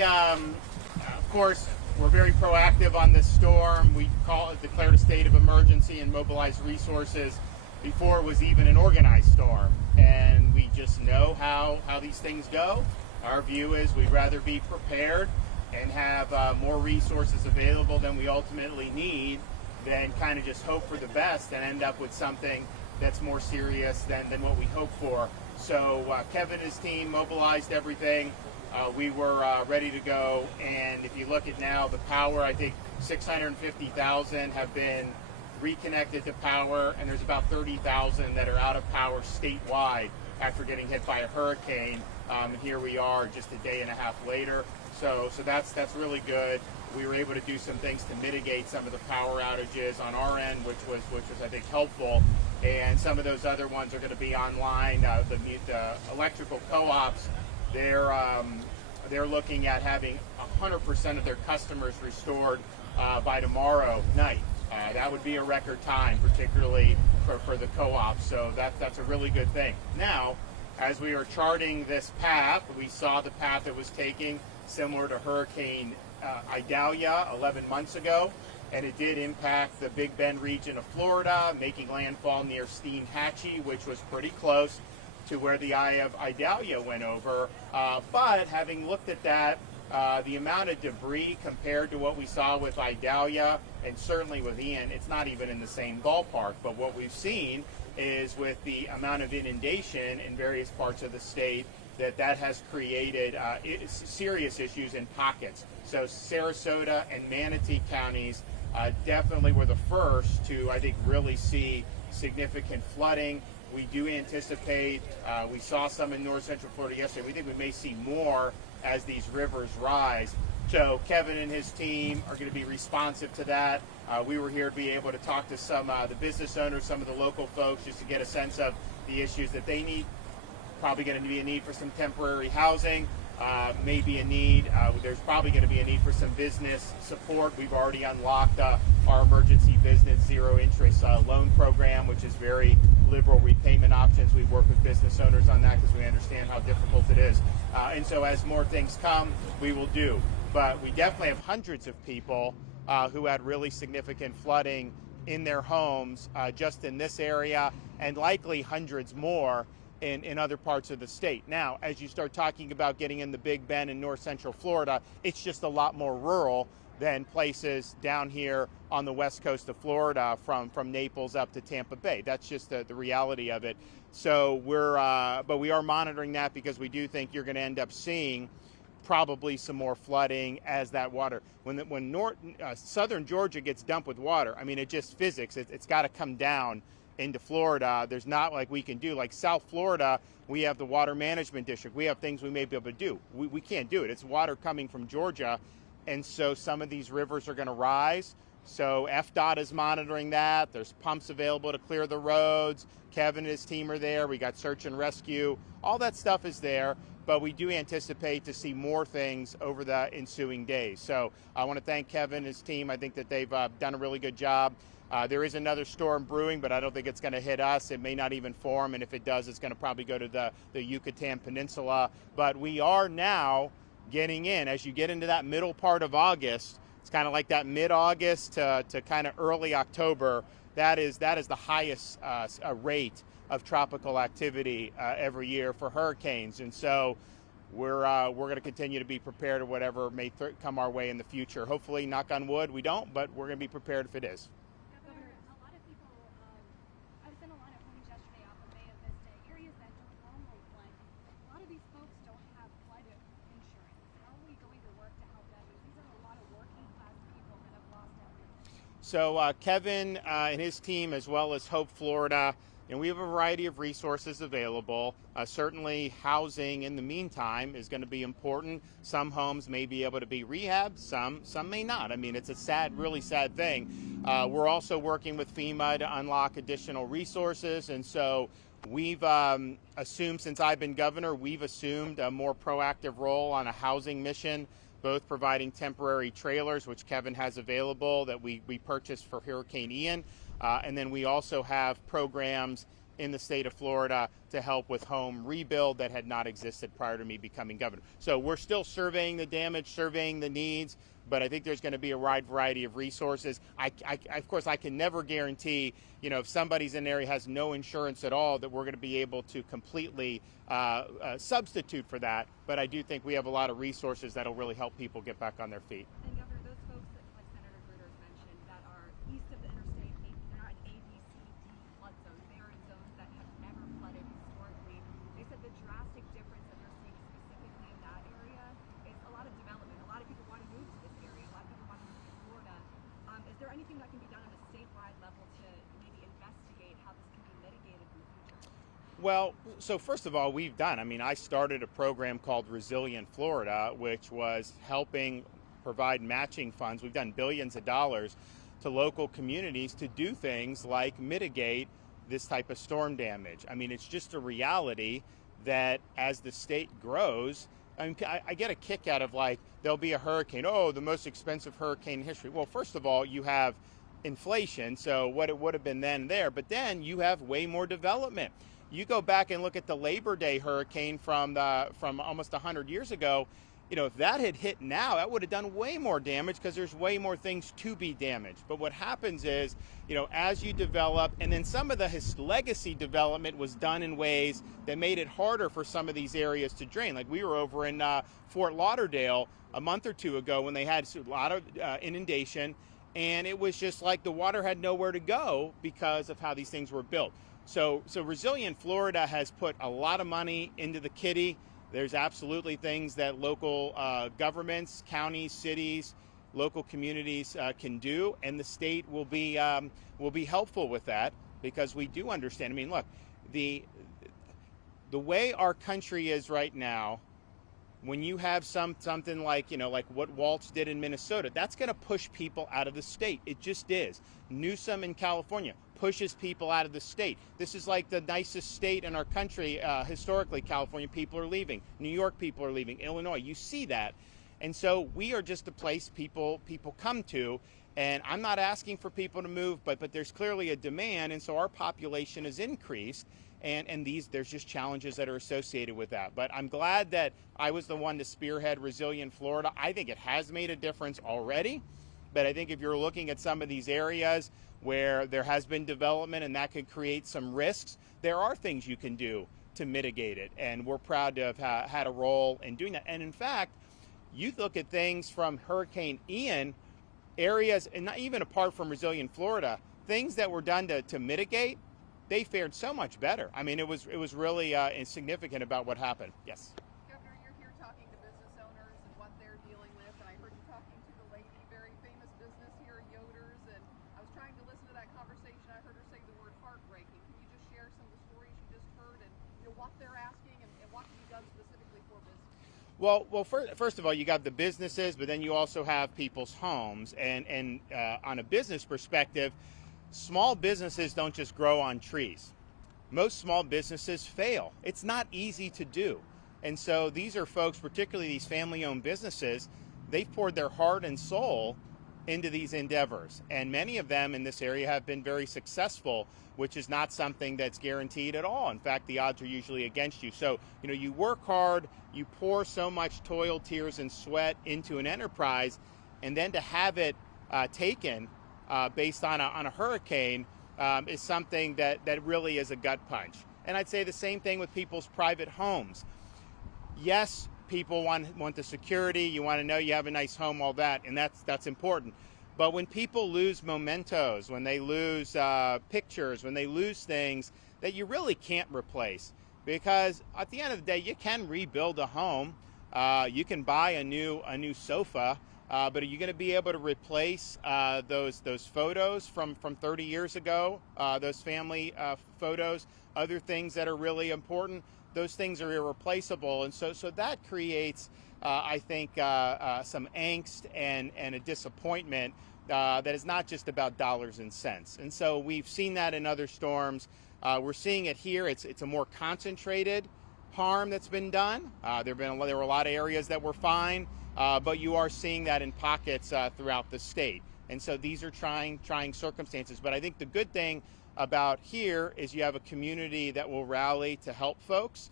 Of course, we're very proactive on this storm. We declared a state of emergency and mobilized resources before it was even an organized storm. And we just know how these things go. Our view is we'd rather be prepared and have more resources available than we ultimately need than kind of just hope for the best and end up with something that's more serious than what we hope for. So Kevin and his team mobilized everything. We were ready to go, and if you look at now the power, I think 650,000 have been reconnected to power, and there's about 30,000 that are out of power statewide after getting hit by a hurricane. And here we are just a day and a half later. So that's really good. We were able to do some things to mitigate some of the power outages on our end, which was I think helpful. And some of those other ones are going to be online. The electrical co-ops, they're looking at having 100% of their customers restored by tomorrow night. That would be a record time, particularly for the co-ops. So that's a really good thing. Now, as we were charting this path, we saw the path it was taking, similar to Hurricane Idalia 11 months ago, and it did impact the Big Bend region of Florida, making landfall near Steinhatchee, which was pretty close to where the eye of Idalia went over. But having looked at that, the amount of debris compared to what we saw with Idalia and certainly with Ian, it's not even in the same ballpark. But what we've seen is with the amount of inundation in various parts of the state, that has created serious issues in pockets. So Sarasota and Manatee counties definitely were the first to, I think, really see significant flooding. We do anticipate, we saw some in north central Florida yesterday. We think we may see more as these rivers rise. So Kevin and his team are going to be responsive to that. We were here to be able to talk to some the business owners, some of the local folks, just to get a sense of the issues that they need. Probably going to be a need for some temporary housing, maybe a need, there's probably going to be a need for some business support. We've already unlocked our emergency business zero interest loan program, which is very liberal repayment options. We work with business owners on that because we understand how difficult it is. And so as more things come, we will do. But we definitely have hundreds of people who had really significant flooding in their homes just in this area, and likely hundreds more in other parts of the state. Now, as you start talking about getting in the Big Bend and north central Florida, it's just a lot more rural than places down here on the west coast of Florida from Naples up to Tampa Bay. That's just the reality of it. So but we are monitoring that because we do think you're going to end up seeing probably some more flooding as that water, when southern Georgia gets dumped with water, I mean, it just physics, it's got to come down into Florida. There's not like we can do, like South Florida, we have the water management district. We have things we may be able to do. We can't do it. It's water coming from Georgia. And so some of these rivers are going to rise. So FDOT is monitoring that. There's pumps available to clear the roads. Kevin and his team are there. We got search and rescue. All that stuff is there. But we do anticipate to see more things over the ensuing days. So I want to thank Kevin and his team. I think that they've done a really good job. There is another storm brewing, but I don't think it's going to hit us. It may not even form, and if it does, it's going to probably go to the Yucatan Peninsula. But we are now getting in. As you get into that middle part of August, it's kind of like that mid-August to kind of early October. That is the highest rate of tropical activity every year for hurricanes. And so we're going to continue to be prepared for whatever may come our way in the future. Hopefully, knock on wood, we don't, but we're going to be prepared if it is. Governor, a lot of people, I was in a lot of homes yesterday off of Bay of Vista, areas that don't normally flood. A lot of these folks don't have flood insurance. How are we going to work to help them? These are a lot of working class people that have lost everything. So Kevin and his team, as well as Hope Florida, and we have a variety of resources available. Certainly housing in the meantime is going to be important. Some homes may be able to be rehabbed, some may not. I mean, it's a really sad thing. We're also working with FEMA to unlock additional resources, and so we've assumed, since I've been governor, we've assumed a more proactive role on a housing mission, both providing temporary trailers, which Kevin has available that we purchased for Hurricane Ian, and then we also have programs in the state of Florida to help with home rebuild that had not existed prior to me becoming governor. So we're still surveying the damage, surveying the needs, but I think there's going to be a wide variety of resources. Of course, I can never guarantee, if somebody's in an area has no insurance at all, that we're going to be able to completely substitute for that. But I do think we have a lot of resources that'll really help people get back on their feet. And Governor, those folks that, like Senator Gruder's mentioned, that are east of the interstate, maybe they're not in A, B, C, D flood zones. They are in zones that have never flooded historically. They said the drastic difference that they're seeing specifically in that area is a lot of development. A lot of people want to move to this area. A lot of people want to move to Florida. Is there anything that can be done on a statewide level to maybe investigate how this can be mitigated in the future? Well, so first of all, I started a program called Resilient Florida, which was helping provide matching funds. We've done billions of dollars to local communities to do things like mitigate this type of storm damage. It's just a reality that as the state grows, I get a kick out of there'll be a hurricane, the most expensive hurricane in history. Well, first of all, you have inflation, so what it would have been then there, but then you have way more development. You go back and look at the Labor Day hurricane from almost 100 years ago. If that had hit now, that would have done way more damage because there's way more things to be damaged. But what happens is, as you develop, and then some of the legacy development was done in ways that made it harder for some of these areas to drain. Like we were over in Fort Lauderdale a month or two ago when they had a lot of inundation, and it was just like the water had nowhere to go because of how these things were built. So Resilient Florida has put a lot of money into the kitty. There's absolutely things that local governments, counties, cities, local communities can do, and the state will be helpful with that because we do understand. Look, the way our country is right now, when you have something like what Waltz did in Minnesota, that's going to push people out of the state. It just is. Newsom in California pushes people out of the state. This is like the nicest state in our country. Historically, California people are leaving. New York people are leaving. Illinois, you see that. And so we are just a place people come to. And I'm not asking for people to move, but there's clearly a demand. And so our population has increased. And there's just challenges that are associated with that. But I'm glad that I was the one to spearhead Resilient Florida. I think it has made a difference already. But I think if you're looking at some of these areas where there has been development and that could create some risks, there are things you can do to mitigate it. And we're proud to have had a role in doing that. And in fact, you look at things from Hurricane Ian, areas, and not even apart from Resilient Florida, things that were done to mitigate, they fared so much better. It was really insignificant about what happened. Yes. Governor, you're here talking to business owners and what they're dealing with. And I heard you talking to the lady, very famous business here, Yoder's, and I was trying to listen to that conversation. I heard her say the word heartbreaking. Can you just share some of the stories you just heard and what they're asking and what can be done specifically for business? Well, first of all, you got the businesses, but then you also have people's homes. And on a business perspective, small businesses don't just grow on trees. Most small businesses fail. It's not easy to do. And so these are folks, particularly these family-owned businesses, they've poured their heart and soul into these endeavors. And many of them in this area have been very successful, which is not something that's guaranteed at all. In fact, the odds are usually against you. So, you work hard, you pour so much toil, tears, and sweat into an enterprise, and then to have it taken based on a hurricane is something that really is a gut punch. And I'd say the same thing with people's private homes. Yes, people want the security, you want to know you have a nice home, all that, and that's important. But when people lose mementos, when they lose pictures, when they lose things that you really can't replace, because at the end of the day, you can rebuild a home, you can buy a new sofa, but are you going to be able to replace those photos from 30 years ago, those family photos, other things that are really important? Those things are irreplaceable, and so that creates, I think, some angst and a disappointment that is not just about dollars and cents. And so we've seen that in other storms. We're seeing it here. It's a more concentrated harm that's been done. There were a lot of areas that were fine, but you are seeing that in pockets throughout the state. And so these are trying circumstances. But I think the good thing about here is you have a community that will rally to help folks.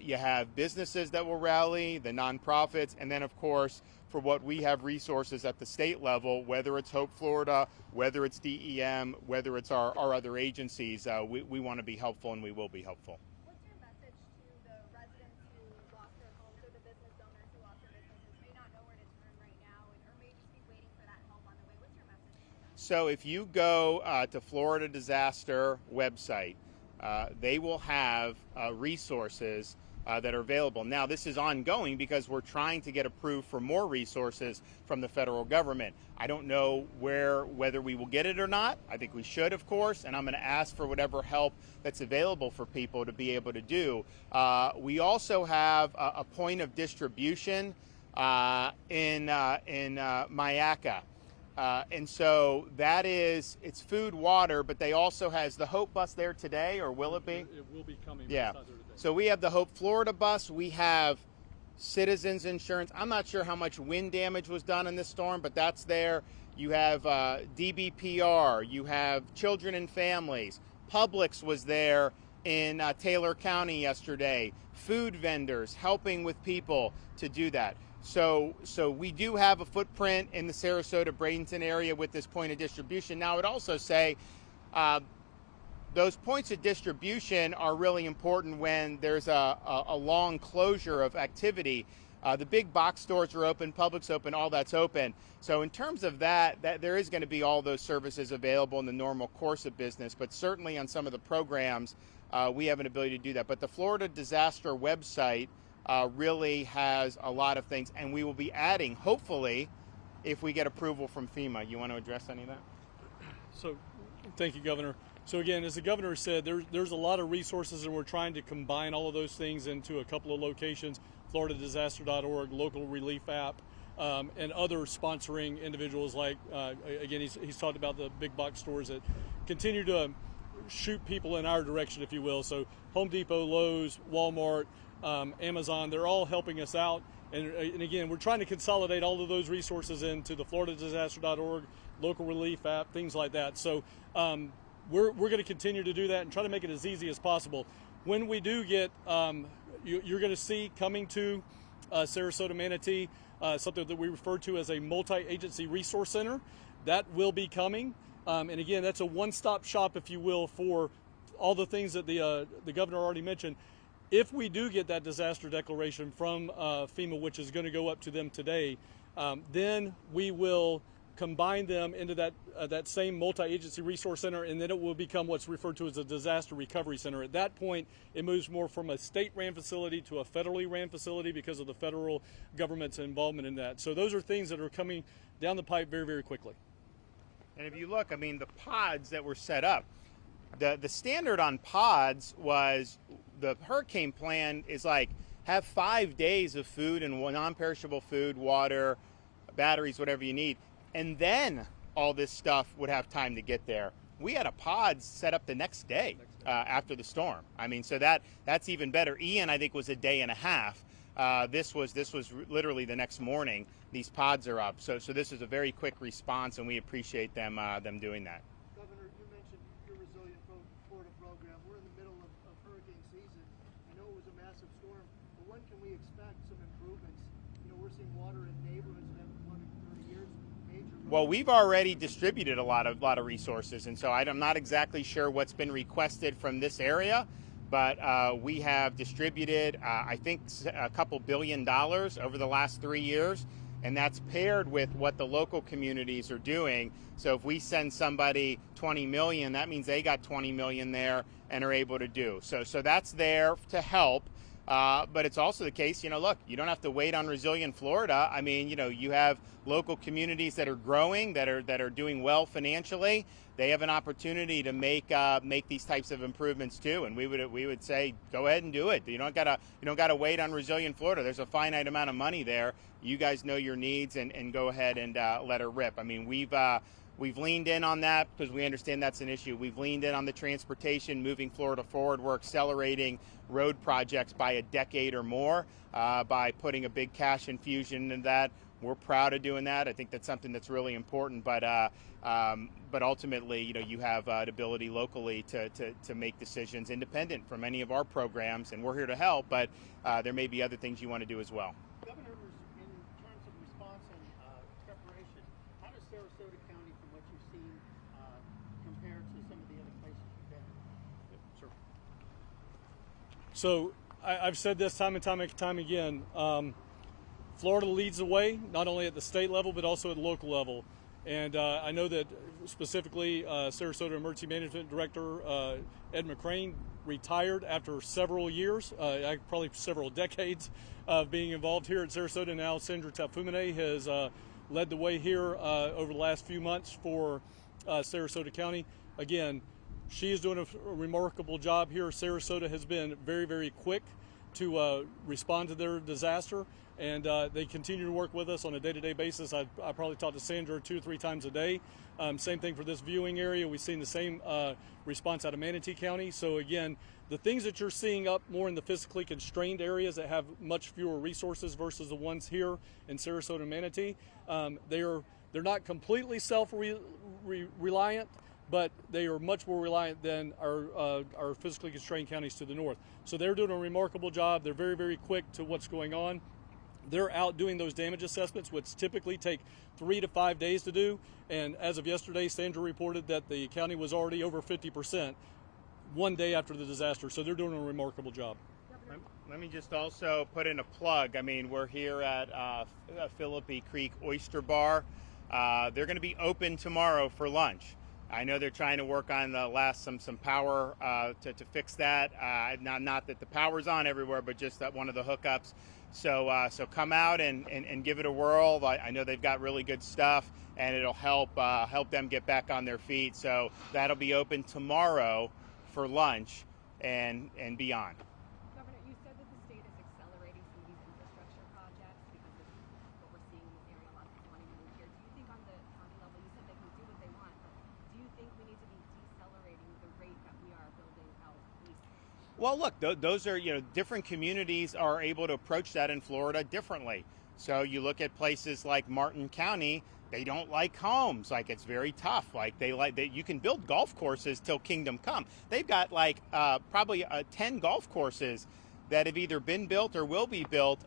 You have businesses that will rally, the nonprofits, and then of course, for what we have resources at the state level, whether it's Hope Florida, whether it's DEM, whether it's our other agencies, we want to be helpful and we will be helpful. What's your message to the residents who lost their homes or the business owners who lost their businesses, may not know where to turn right now, or may just be waiting for that help on the way? What's your message to them? So if you go to Florida Disaster website, they will have resources that are available. Now, this is ongoing because we're trying to get approved for more resources from the federal government. I don't know whether we will get it or not. I think we should, of course, and I'm going to ask for whatever help that's available for people to be able to do. We also have a point of distribution in Mayaca. And so that is, it's food, water, but they also has the Hope bus there today, or will it be? It will be coming. Yeah. It's not there today. So we have the Hope Florida bus. We have Citizens Insurance. I'm not sure how much wind damage was done in this storm, but that's there. You have DBPR. You have Children and Families. Publix was there in Taylor County yesterday. Food vendors helping with people to do that. So we do have a footprint in the Sarasota, Bradenton area with this point of distribution. Now, I would also say those points of distribution are really important when there's a long closure of activity. The big box stores are open, Publix open, all that's open. So in terms of that there is going to be all those services available in the normal course of business, but certainly on some of the programs, we have an ability to do that. But the Florida Disaster website really has a lot of things, and we will be adding, hopefully, if we get approval from FEMA. You want to address any of that? So, thank you, Governor. So again, as the governor said, there's a lot of resources, and we're trying to combine all of those things into a couple of locations: FloridaDisaster.org, local relief app, and other sponsoring individuals. Like again, he's talked about the big box stores that continue to shoot people in our direction, if you will. So Home Depot, Lowe's, Walmart, Amazon, they're all helping us out. And again, we're trying to consolidate all of those resources into the FloridaDisaster.org, local relief app, things like that. So we're going to continue to do that and try to make it as easy as possible. When we do get, you're going to see coming to Sarasota Manatee something that we refer to as a multi-agency resource center. That will be coming. And again, that's a one-stop shop, if you will, for all the things that the governor already mentioned. If we do get that disaster declaration from FEMA, which is going to go up to them today, then we will combine them into that same multi-agency resource center, and then it will become what's referred to as a disaster recovery center. At that point, it moves more from a state-ran facility to a federally ran facility because of the federal government's involvement in that. So those are things that are coming down the pipe very, very quickly. And if you look, I mean, the pods that were set up, the standard on pods was, the hurricane plan is like, have 5 days of food and non-perishable food, water, batteries, whatever you need. And then all this stuff would have time to get there. We had a pod set up the next day after the storm. I mean, so that's even better. Ian, I think, was a day and a half. This was literally the next morning. These pods are up. So this is a very quick response, and we appreciate them doing that. Governor, you mentioned your Resilient Florida program. We're in the middle of hurricane season. I know it was a massive storm, but when can we expect some improvements? You know, we're seeing water in neighborhoods that haven't flooded in 30 years. Well, we've already distributed a lot of resources, and so I'm not exactly sure what's been requested from this area, but we have distributed, I think, a couple $2 billion over the last 3 years, and that's paired with what the local communities are doing. So if we send somebody 20 million, that means they got 20 million there and are able to do. So that's there to help. But it's also the case, you know, look, you don't have to wait on Resilient Florida. I mean, you know, you have local communities that are growing, that are doing well financially. They have an opportunity to make these types of improvements too. And we would say, go ahead and do it. You don't gotta wait on Resilient Florida. There's a finite amount of money there. You guys know your needs, and go ahead and let her rip. I mean, We've leaned in on that because we understand that's an issue. We've leaned in on the transportation, moving Florida forward. We're accelerating road projects by a decade or more by putting a big cash infusion into that. We're proud of doing that. I think that's something that's really important. But ultimately, you have the ability locally to make decisions independent from any of our programs, and we're here to help. But there may be other things you want to do as well. Governor, in terms of response and preparation, how does Sarasota County, from what you've seen, compare to some of the other places you've been? Sure. So I've said this time and time again. Florida leads the way, not only at the state level, but also at the local level. And I know that specifically Sarasota Emergency Management Director Ed McCrane retired after several years, probably several decades of being involved here at Sarasota. Now Sandra Tafumene has led the way here over the last few months for Sarasota County. Again, she is doing a remarkable job here. Sarasota has been very, very quick to respond to their disaster, and they continue to work with us on a day-to-day basis. I probably talk to Sandra 2 or 3 times a day. Same thing for this viewing area. We've seen the same response out of Manatee County. So again, the things that you're seeing up more in the physically constrained areas that have much fewer resources versus the ones here in Sarasota and Manatee, they're not completely self-reliant, but they are much more reliant than our physically constrained counties to the north. So they're doing a remarkable job. They're very, very quick to what's going on. They're out doing those damage assessments, which typically take 3 to 5 days to do. And as of yesterday, Sandra reported that the county was already over 50% 1 day after the disaster. So they're doing a remarkable job. Let me just also put in a plug. I mean, we're here at Philippi Creek Oyster Bar. They're going to be open tomorrow for lunch. I know they're trying to work on some power to fix that. Not that the power's on everywhere, but just that one of the hookups. So come out and give it a whirl. I know they've got really good stuff, and it'll help them get back on their feet. So that'll be open tomorrow for lunch and beyond. Governor, you said that the state is accelerating some of these infrastructure projects because of what we're seeing in this area, lots of wanting to move here. Do you think on the county level, you said they can do what they want, but do you think we need to be decelerating the rate that we are building out police? Well, look, those are, different communities are able to approach that in Florida differently. So you look at places like Martin County, they don't like homes. Like, it's very tough. Like, you can build golf courses till kingdom come. They've got probably 10 golf courses that have either been built or will be built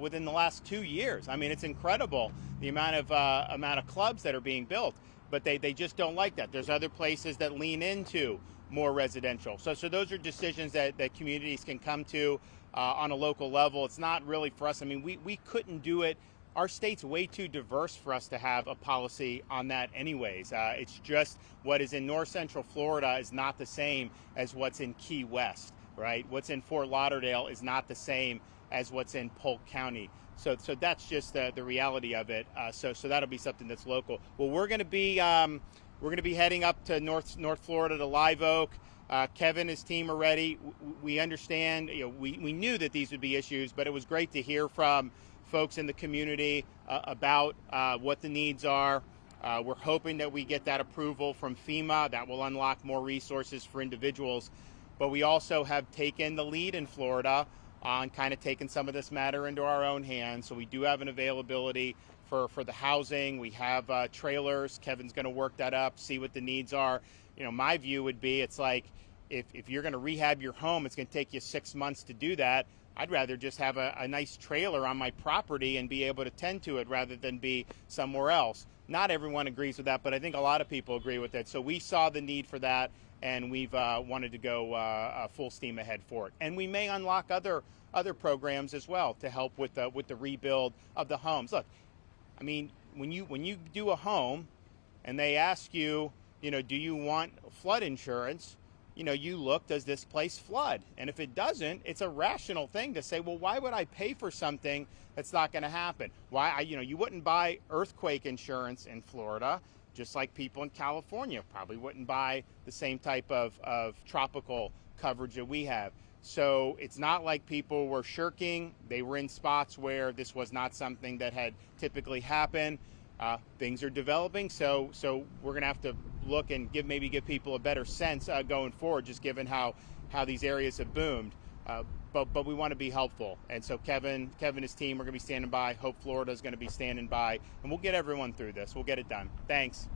within the last 2 years. I mean, it's incredible the amount of clubs that are being built, but they just don't like that. There's other places that lean into more residential. So those are decisions that communities can come to on a local level. It's not really for us. I mean, we couldn't do it. Our state's way too diverse for us to have a policy on that anyways. It's just what is in North Central Florida is not the same as what's in Key West, right? What's in Fort Lauderdale is not the same as what's in Polk County. So that's just the reality of it. So that'll be something that's local. Well, we're going to be heading up to North Florida to Live Oak. Kevin and his team are ready. We understand. We knew that these would be issues, but it was great to hear from folks in the community about what the needs are. We're hoping that we get that approval from FEMA. That will unlock more resources for individuals. But we also have taken the lead in Florida on kind of taking some of this matter into our own hands. So we do have an availability for the housing. We have trailers. Kevin's going to work that up, see what the needs are. My view would be, it's like if you're going to rehab your home, it's going to take you 6 months to do that. I'd rather just have a nice trailer on my property and be able to tend to it rather than be somewhere else. Not everyone agrees with that, but I think a lot of people agree with it. So we saw the need for that, and we've wanted to go full steam ahead for it. And we may unlock other programs as well to help with the rebuild of the homes. Look, I mean, when you do a home and they ask you, do you want flood insurance? You look, does this place flood? And if it doesn't, it's a rational thing to say, well, why would I pay for something that's not going to happen? You wouldn't buy earthquake insurance in Florida, just like people in California probably wouldn't buy the same type of tropical coverage that we have. So it's not like people were shirking. They were in spots where this was not something that had typically happened. things are developing, so we're going to have to look and maybe give people a better sense going forward, just given how these areas have boomed. But we want to be helpful, and so Kevin and his team are going to be standing by. Hope Florida is going to be standing by, and we'll get everyone through this. We'll get it done. Thanks.